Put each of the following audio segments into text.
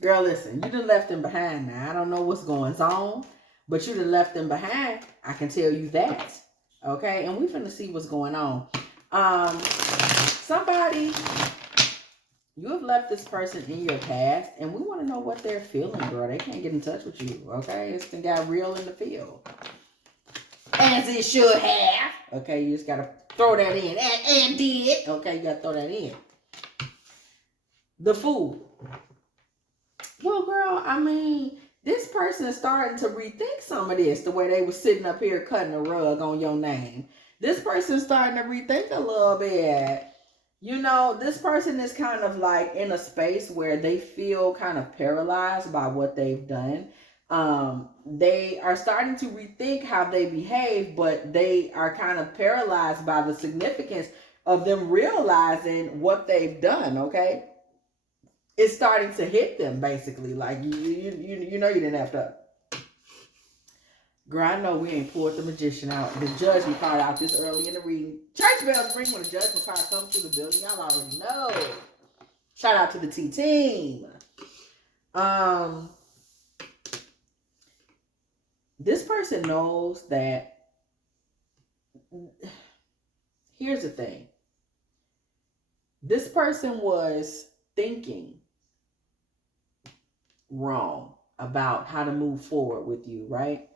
Girl, listen, you done left them behind now. I don't know what's going on, but you done left them behind. I can tell you that. Okay, and we finna see what's going on. Somebody, you have left this person in your past, and we want to know what they're feeling, girl. They can't get in touch with you, okay? It's been got real in the field. As it should have. Okay, you just gotta throw that in. And did. Okay, you gotta throw that in. The Fool. Well, girl, I mean, this person is starting to rethink some of this, the way they were sitting up here cutting a rug on your name. This person is starting to rethink a little bit. You know, this person is kind of like in a space where they feel kind of paralyzed by what they've done. They are starting to rethink how they behave, but they are kind of paralyzed by the significance of them realizing what they've done, okay? It's starting to hit them, basically. Like, you know you didn't have to. Girl, I know we ain't pulled the magician out. The judgment card out this early in the reading. Church bells ring when the judgment card comes through the building. Y'all already know. Shout out to the T-team. This person knows that. Here's the thing. This person was thinking wrong about how to move forward with you, right?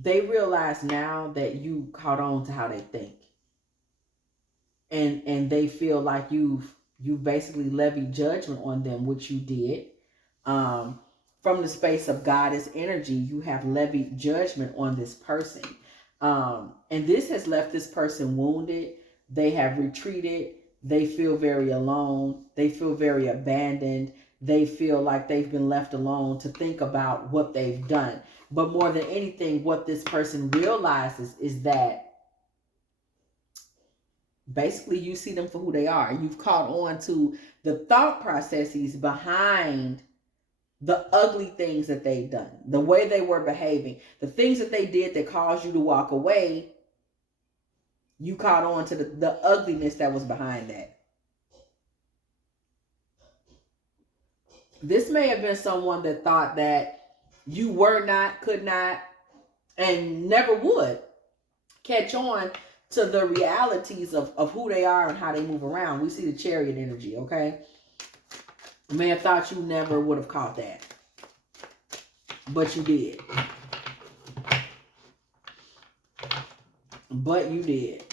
They realize now that you caught on to how they think. And they feel like you've basically levied judgment on them, which you did. From the space of goddess energy, you have levied judgment on this person. And this has left this person wounded. They have retreated. They feel very alone. They feel very abandoned. They feel like they've been left alone to think about what they've done. But more than anything, what this person realizes is that basically you see them for who they are. You've caught on to the thought processes behind the ugly things that they've done, the way they were behaving, the things that they did that caused you to walk away. You caught on to the ugliness that was behind that. This may have been someone that thought that you were not, could not, and never would catch on to the realities of who they are and how they move around. We see the Chariot energy, okay? You may have thought you never would have caught that, but you did. But you did.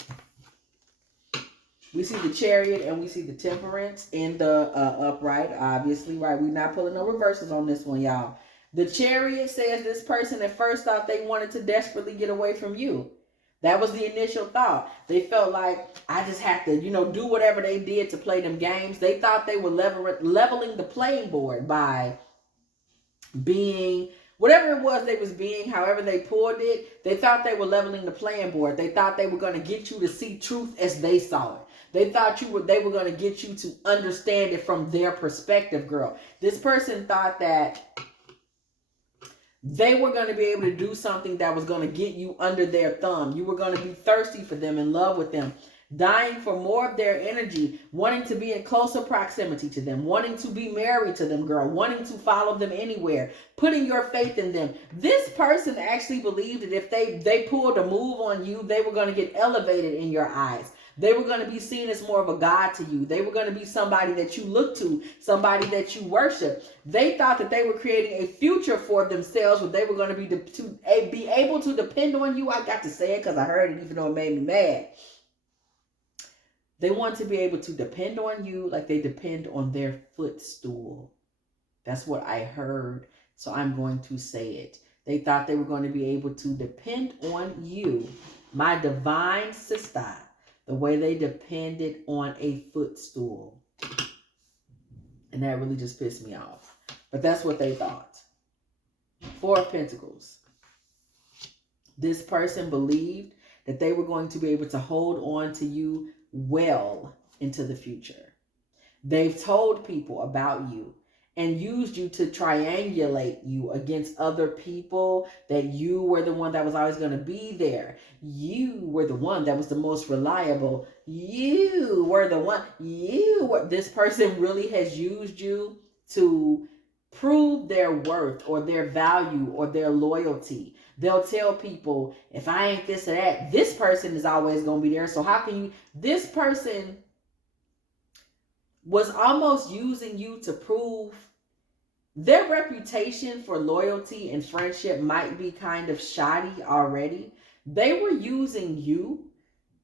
We see the Chariot and we see the Temperance in the upright, obviously, right? We're not pulling no reverses on this one, y'all. The Chariot says this person at first thought they wanted to desperately get away from you. That was the initial thought. They felt like, I just have to, do whatever they did to play them games. They thought they were leveling the playing board by being whatever it was they was being, however they pulled it. They thought they were leveling the playing board. They thought they were going to get you to see truth as they saw it. They thought they were going to get you to understand it from their perspective, girl. This person thought that they were going to be able to do something that was going to get you under their thumb. You were going to be thirsty for them, in love with them, dying for more of their energy, wanting to be in closer proximity to them, wanting to be married to them, girl, wanting to follow them anywhere, putting your faith in them. This person actually believed that if they pulled a move on you, they were going to get elevated in your eyes. They were going to be seen as more of a god to you. They were going to be somebody that you look to, somebody that you worship. They thought that they were creating a future for themselves where they were going to be able to depend on you. I got to say it because I heard it even though it made me mad. They want to be able to depend on you like they depend on their footstool. That's what I heard, so I'm going to say it. They thought they were going to be able to depend on you, my divine sister, the way they depended on a footstool. And that really just pissed me off. But that's what they thought. Four of Pentacles. This person believed that they were going to be able to hold on to you well into the future. They've told people about you, and used you to triangulate you against other people, that you were the one that was always going to be there. You were the one that was the most reliable. This person really has used you to prove their worth or their value or their loyalty. They'll tell people, if I ain't this or that, this person is always going to be there. So how can you, this person was almost using you to prove their reputation for loyalty and friendship might be kind of shoddy already. They were using you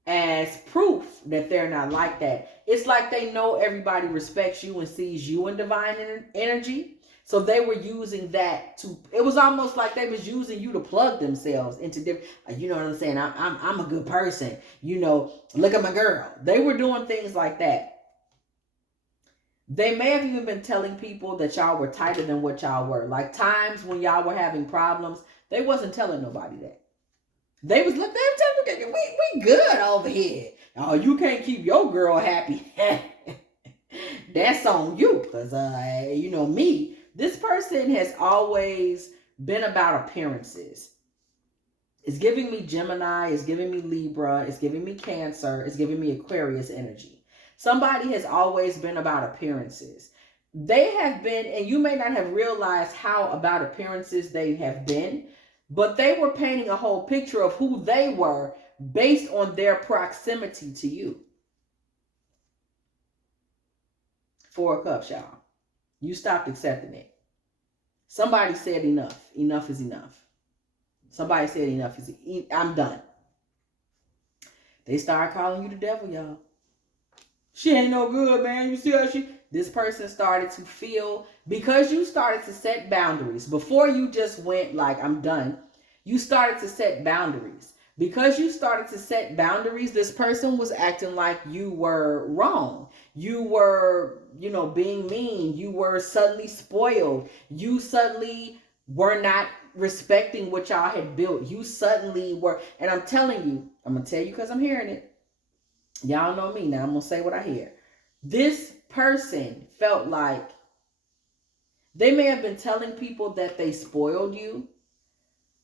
as proof that they're not like that. It's like they know everybody respects you and sees you in divine energy. So they were using that to, it was almost like they was using you to plug themselves into different, you know what I'm saying? I'm a good person. You know, look at my girl. They were doing things like that. They may have even been telling people that y'all were tighter than what y'all were. Like times when y'all were having problems, they wasn't telling nobody that. They was like, they were telling me, we good over here. Oh, you can't keep your girl happy. That's on you. Because, you know, me, this person has always been about appearances. It's giving me Gemini, it's giving me Libra, it's giving me Cancer, it's giving me Aquarius energy. Somebody has always been about appearances. They have been, and you may not have realized how about appearances they have been, but they were painting a whole picture of who they were based on their proximity to you. Four of Cups, y'all. You stopped accepting it. Somebody said enough. Enough is enough. Somebody said enough is enough. I'm done. They started calling you the devil, y'all. She ain't no good, man. You see how this person started to feel, because you started to set boundaries before you just went like, I'm done. You started to set boundaries. Because you started to set boundaries, this person was acting like you were wrong. You were, you know, being mean. You were suddenly spoiled. You suddenly were not respecting what y'all had built. You suddenly were, and I'm telling you, I'm going to tell you because I'm hearing it. Y'all know me now. I'm going to say what I hear. This person felt like they may have been telling people that they spoiled you.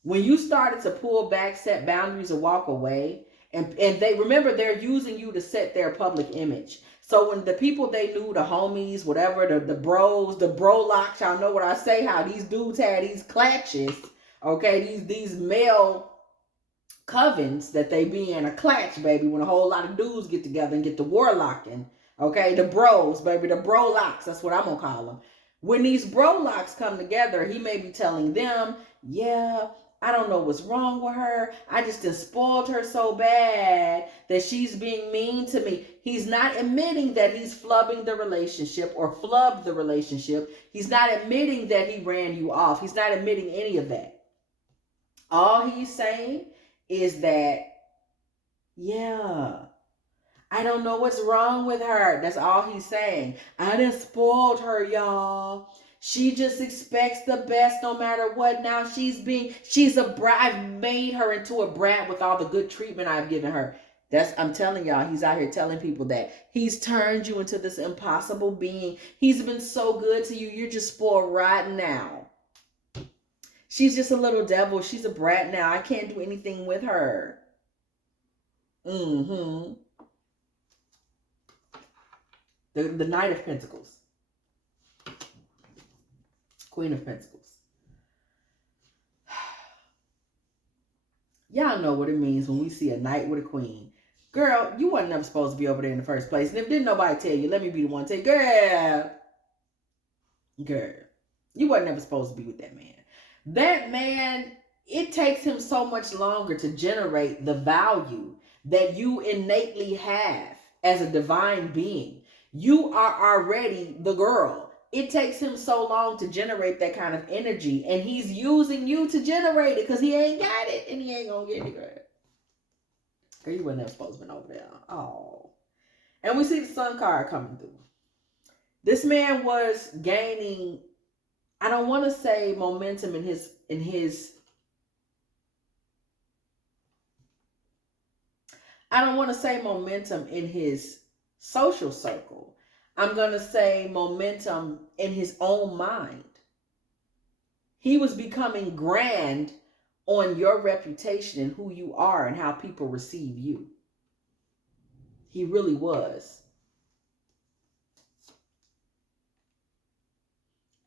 When you started to pull back, set boundaries, and walk away, and they remember they're using you to set their public image. So when the people they knew, the homies, whatever, the bros, the bro locks, y'all know what I say, how these dudes had these clatches, okay, these male covens that they be in, a clatch, baby, when a whole lot of dudes get together and get the warlocking, okay, the bros, baby, the bro locks, that's what I'm gonna call them. When these bro locks come together, he may be telling them, yeah, I don't know what's wrong with her, I just done spoiled her so bad that she's being mean to me. He's not admitting that he's flubbing the relationship or flubbed the relationship. He's not admitting that he ran you off. He's not admitting any of that. All he's saying is that, yeah, I don't know what's wrong with her. That's all he's saying. I done spoiled her, y'all. She just expects the best no matter what. Now she's a brat. I've made her into a brat with all the good treatment I've given her. I'm telling y'all, he's out here telling people that. He's turned you into this impossible being. He's been so good to you. You're just spoiled right now. She's just a little devil. She's a brat now. I can't do anything with her. Mm-hmm. The Knight of Pentacles. Queen of Pentacles. Y'all know what it means when we see a knight with a queen. Girl, you wasn't never supposed to be over there in the first place. And if didn't nobody tell you, let me be the one to tell you, girl, you wasn't never supposed to be with that man. That man, it takes him so much longer to generate the value that you innately have as a divine being. You are already the girl. It takes him so long to generate that kind of energy, and he's using you to generate it because he ain't got it and he ain't gonna get it, girl. Girl, you wasn't never supposed to be over there. Oh. And we see the Sun card coming through. This man was gaining, I don't want to say momentum in his I don't want to say momentum in his social circle. I'm going to say momentum in his own mind. He was becoming grand on your reputation and who you are and how people receive you. He really was.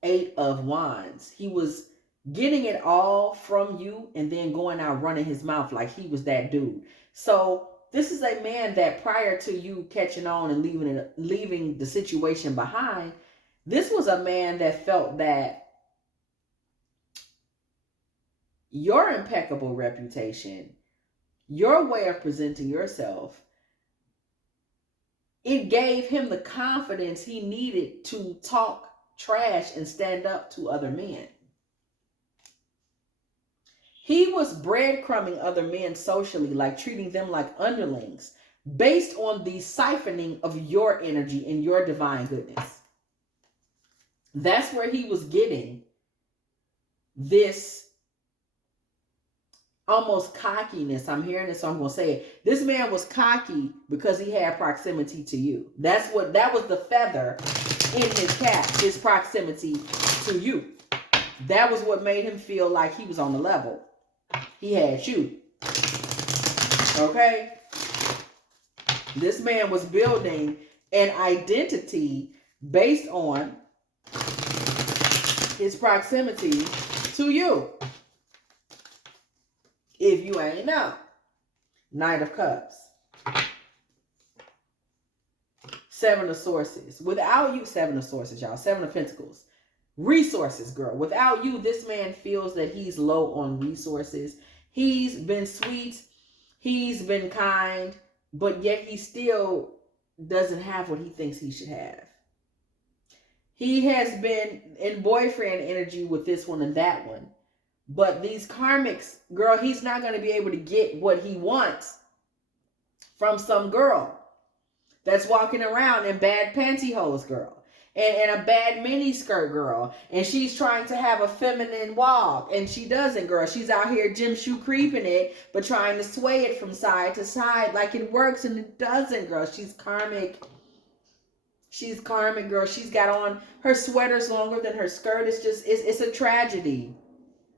8 of Wands. He was getting it all from you and then going out running his mouth like he was that dude. So this is a man that prior to you catching on and leaving the situation behind, this was a man that felt that your impeccable reputation, your way of presenting yourself, it gave him the confidence he needed to talk trash and stand up to other men. He was breadcrumbing other men socially, like treating them like underlings, based on the siphoning of your energy and your divine goodness. That's where he was getting this almost cockiness. I'm hearing this, so I'm going to say it. This man was cocky because he had proximity to you. That was the feather in his cap, his proximity to you. That was what made him feel like he was on the level. He had you. Okay? This man was building an identity based on his proximity to you. If you ain't know. Knight of Cups. 7 of Swords. Without you, 7 of Swords, y'all. 7 of Pentacles. Resources, girl. Without you, this man feels that he's low on resources. He's been sweet. He's been kind. But yet he still doesn't have what he thinks he should have. He has been in boyfriend energy with this one and that one. But these karmics, girl, he's not going to be able to get what he wants from some girl that's walking around in bad pantyhose, girl. And a bad mini skirt, girl. And she's trying to have a feminine walk. And she doesn't, girl. She's out here gym shoe creeping it, but trying to sway it from side to side like it works, and it doesn't, girl. She's karmic. She's karmic, girl. She's got on her sweaters longer than her skirt. It's a tragedy.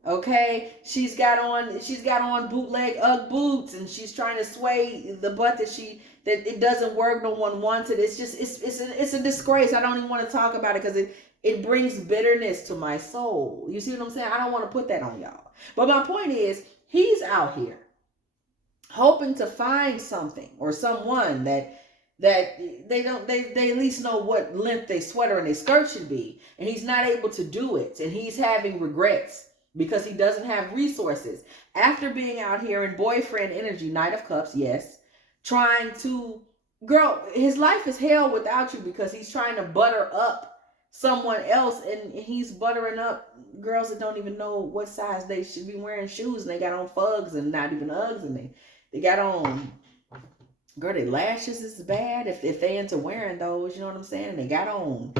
Okay, she's got on bootleg Ugg boots, and she's trying to sway the butt that it doesn't work. No one wants it. It's a disgrace. I don't even want to talk about it because it brings bitterness to my soul. You see what I'm saying? I don't want to put that on y'all. But my point is, he's out here hoping to find something or someone that they at least know what length their sweater and their skirt should be, and he's not able to do it, and he's having regrets because he doesn't have resources. After being out here in boyfriend energy, Knight of Cups, yes, trying to, girl, his life is hell without you because he's trying to butter up someone else, and he's buttering up girls that don't even know what size they should be wearing shoes, and they got on Fugs and not even Uggs, and they got on, girl, their lashes is bad if they into wearing those, you know what I'm saying? And they got on,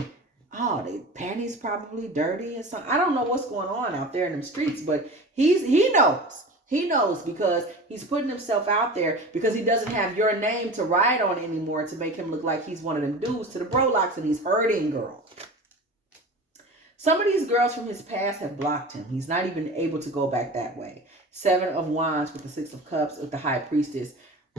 their panties probably dirty and something. I don't know what's going on out there in them streets, but he knows. He knows because he's putting himself out there because he doesn't have your name to ride on anymore to make him look like he's one of them dudes to the brolocks, and he's hurting, girl. Some of these girls from his past have blocked him. He's not even able to go back that way. 7 of Wands with the 6 of Cups with the High Priestess.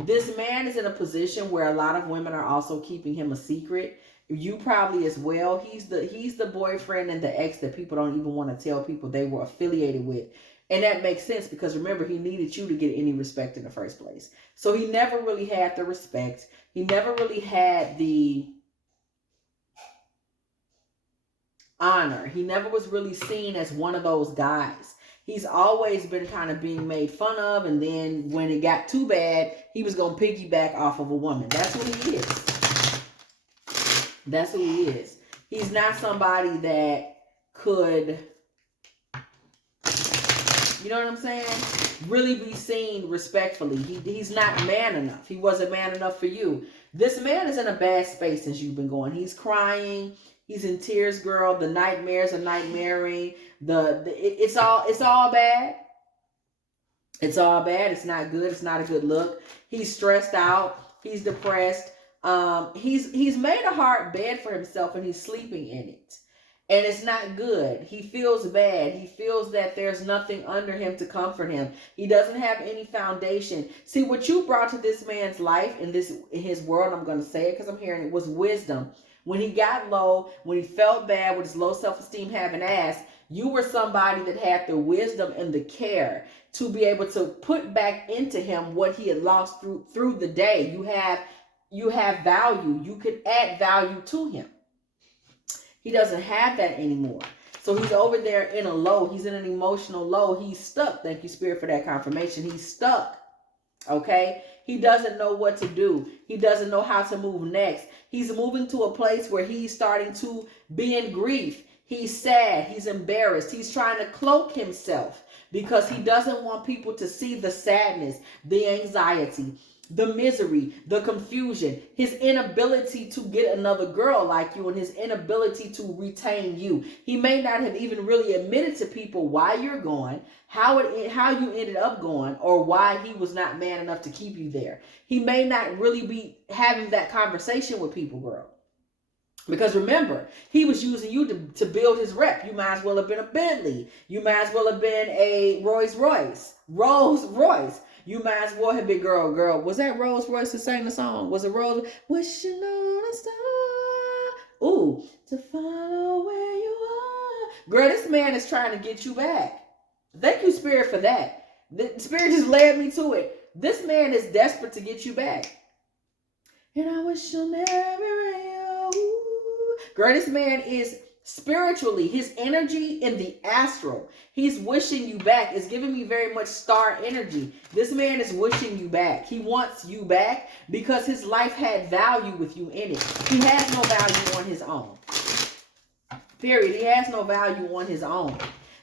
This man is in a position where a lot of women are also keeping him a secret. You probably as well. He's the boyfriend and the ex that people don't even want to tell people they were affiliated with. And that makes sense because remember, he needed you to get any respect in the first place. So he never really had the respect. He never really had the honor. He never was really seen as one of those guys. He's always been kind of being made fun of, and then when it got too bad, he was going to piggyback off of a woman. That's who he is. That's who he is. He's not somebody that could, you know what I'm saying, really be seen respectfully. He's not man enough. He wasn't man enough for you. This man is in a bad space since you've been going. He's crying. He's in tears, girl. The nightmares are nightmaring. It's all bad. It's all bad. It's not good. It's not a good look. He's stressed out. He's depressed. He's made a hard bed for himself and he's sleeping in it. And it's not good. He feels bad. He feels that there's nothing under him to comfort him. He doesn't have any foundation. See, what you brought to this man's life in his world, I'm going to say it because I'm hearing it, was wisdom. When he got low, when he felt bad with his low self-esteem having ass, you were somebody that had the wisdom and the care to be able to put back into him what he had lost through the day. You have value. You could add value to him. He doesn't have that anymore. So he's over there in a low. He's in an emotional low. He's stuck. Thank you, Spirit, for that confirmation. He's stuck. Okay? He doesn't know what to do. He doesn't know how to move next. He's moving to a place where he's starting to be in grief. He's sad. He's embarrassed. He's trying to cloak himself because he doesn't want people to see the sadness, the anxiety, the misery, the confusion, his inability to get another girl like you, and his inability to retain you. He may not have even really admitted to people why you're going, how you ended up going, or why he was not man enough to keep you there. He may not really be having that conversation with people, girl. Because remember, he was using you to build his rep. You might as well have been a Bentley. You might as well have been a Rolls Royce. You might as well have been girl. Was that Rolls Royce who sang the song? Was it Rolls? Wishing on a star. Ooh, to follow where you are. Girl, this man is trying to get you back. Thank you, Spirit, for that. The Spirit just led me to it. This man is desperate to get you back. And I wish you'll never rain. Girl, this man is spiritually, his energy in the astral, he's wishing you back. It's giving me very much star energy. This man is wishing you back. He wants you back because his life had value with you in it. He has no value on his own. Period. He has no value on his own.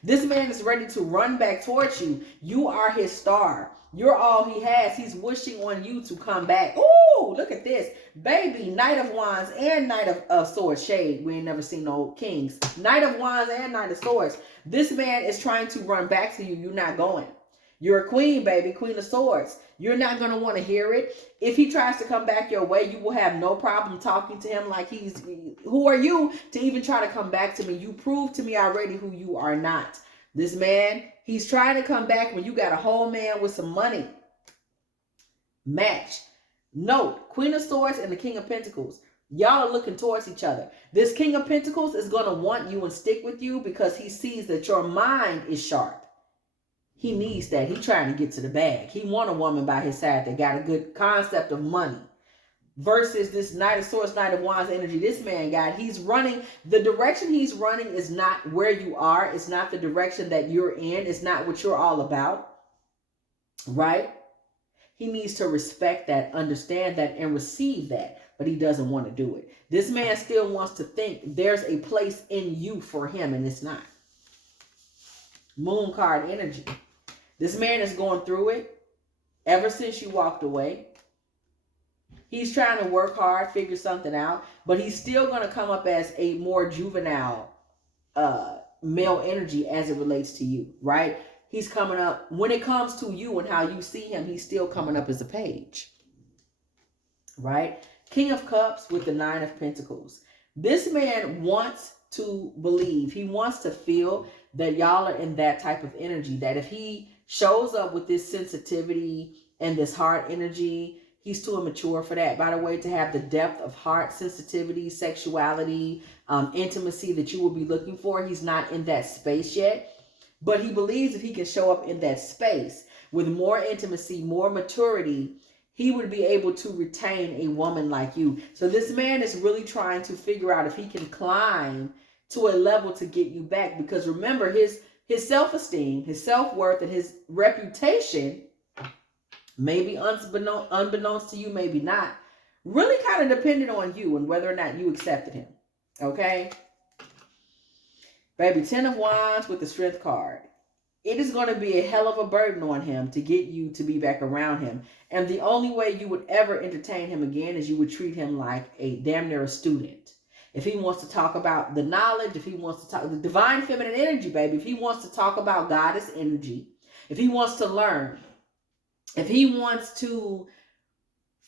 This man is ready to run back towards you. You are his star. You're all he has. He's wishing on you to come back. Ooh, look at this. Baby, Knight of Wands and Knight of Swords. Shade. We ain't never seen no kings. Knight of Wands and Knight of Swords. This man is trying to run back to you. You're not going. You're a queen, baby. Queen of Swords. You're not going to want to hear it. If he tries to come back your way, you will have no problem talking to him like who are you to even try to come back to me? You proved to me already who you are not. This man, he's trying to come back when you got a whole man with some money. Match. Note, Queen of Swords and the King of Pentacles. Y'all are looking towards each other. This King of Pentacles is going to want you and stick with you because he sees that your mind is sharp. He needs that. He's trying to get to the bag. He want a woman by his side that got a good concept of money. Versus this Knight of Swords, Knight of Wands energy this man got. He's running. The direction he's running is not where you are. It's not the direction that you're in. It's not what you're all about. Right? He needs to respect that, understand that, and receive that. But he doesn't want to do it. This man still wants to think there's a place in you for him, and it's not. Moon card energy. This man is going through it ever since you walked away. He's trying to work hard, figure something out, but he's still going to come up as a more juvenile male energy as it relates to you, right? He's coming up, when it comes to you and how you see him, he's still coming up as a page, right? King of Cups with the Nine of Pentacles. This man wants to believe, he wants to feel that y'all are in that type of energy, that if he shows up with this sensitivity and this heart energy, he's too immature for that. By the way, to have the depth of heart, sensitivity, sexuality, intimacy that you will be looking for, he's not in that space yet. But he believes if he can show up in that space with more intimacy, more maturity, he would be able to retain a woman like you. So this man is really trying to figure out if he can climb to a level to get you back. Because remember, his self-esteem, his self-worth, and his reputation, maybe unbeknownst to you, maybe not, really kind of depended on you and whether or not you accepted him. Okay? Baby, 10 of Wands with the Strength card. It is going to be a hell of a burden on him to get you to be back around him. And the only way you would ever entertain him again is you would treat him like a damn near a student. If he wants to talk about the knowledge, if he wants to talk the divine feminine energy, baby, if he wants to talk about goddess energy, if he wants to learn, if he wants to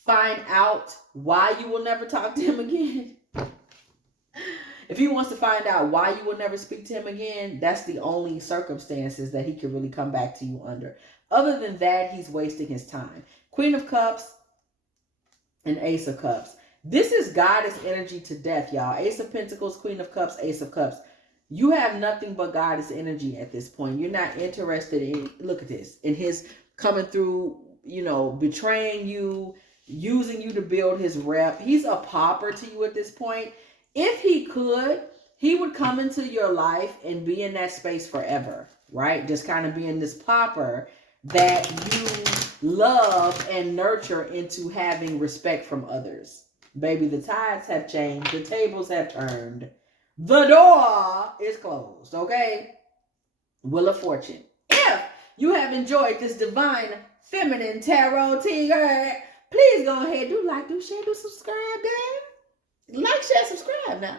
find out why you will never talk to him again, if he wants to find out why you will never speak to him again, that's the only circumstances that he can really come back to you under. Other than that, he's wasting his time. Queen of Cups and Ace of Cups. This is goddess energy to death, y'all. Ace of Pentacles, Queen of Cups, Ace of Cups. You have nothing but goddess energy at this point. You're not interested in, look at this, in his coming through, you know, betraying you, using you to build his rep. He's a pauper to you at this point. If he could, he would come into your life and be in that space forever, right? Just kind of being this pauper that you love and nurture into having respect from others. Baby, the tides have changed. The tables have turned. The door is closed, okay? Wheel of Fortune. If you have enjoyed this divine feminine tarot tea, girl, please go ahead, do like, do share, do subscribe, girl. Like, share, subscribe now.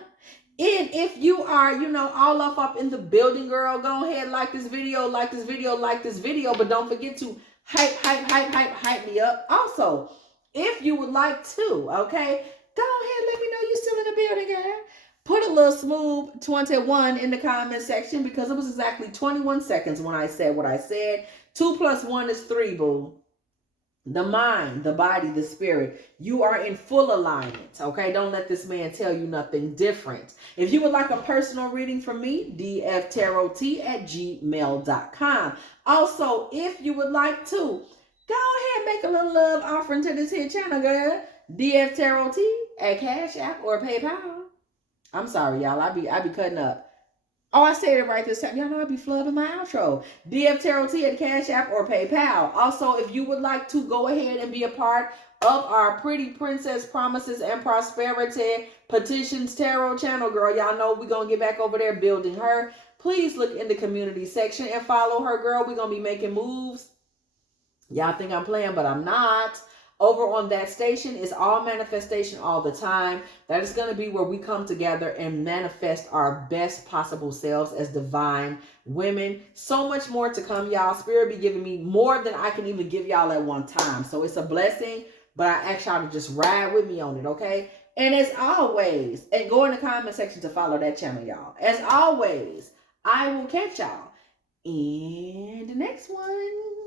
And if you are, you know, all up in the building, girl, go ahead, like this video, like this video, like this video. But don't forget to hype me up. Also, if you would like to, okay, go ahead, let me know you're still in the building, girl. Put a little smooth 21 in the comment section, because it was exactly 21 seconds when I said what I said. 2 + 1 is 3, boo. The mind, the body, the spirit, you are in full alignment, okay? Don't let this man tell you nothing different. If you would like a personal reading from me, dftarottea@gmail.com. Also, if you would like to, go ahead, make a little love offering to this here channel, girl. dftarottea at Cash App or PayPal. I'm sorry, y'all. I be cutting up. Oh, I said it right this time. Y'all know I be flubbing my outro. dftarottea at Cash App or PayPal. Also, if you would like to go ahead and be a part of our Pretty Princess Promises and Prosperity Petitions Tarot channel, girl, y'all know we're going to get back over there building her. Please look in the community section and follow her, girl. We're going to be making moves. Y'all think I'm playing, but I'm not. Over on that station is all manifestation all the time. That is going to be where we come together and manifest our best possible selves as divine women. So much more to come, y'all. Spirit be giving me more than I can even give y'all at one time. So it's a blessing, but I ask y'all to just ride with me on it, okay? And as always, and go in the comment section to follow that channel, y'all. As always, I will catch y'all in the next one.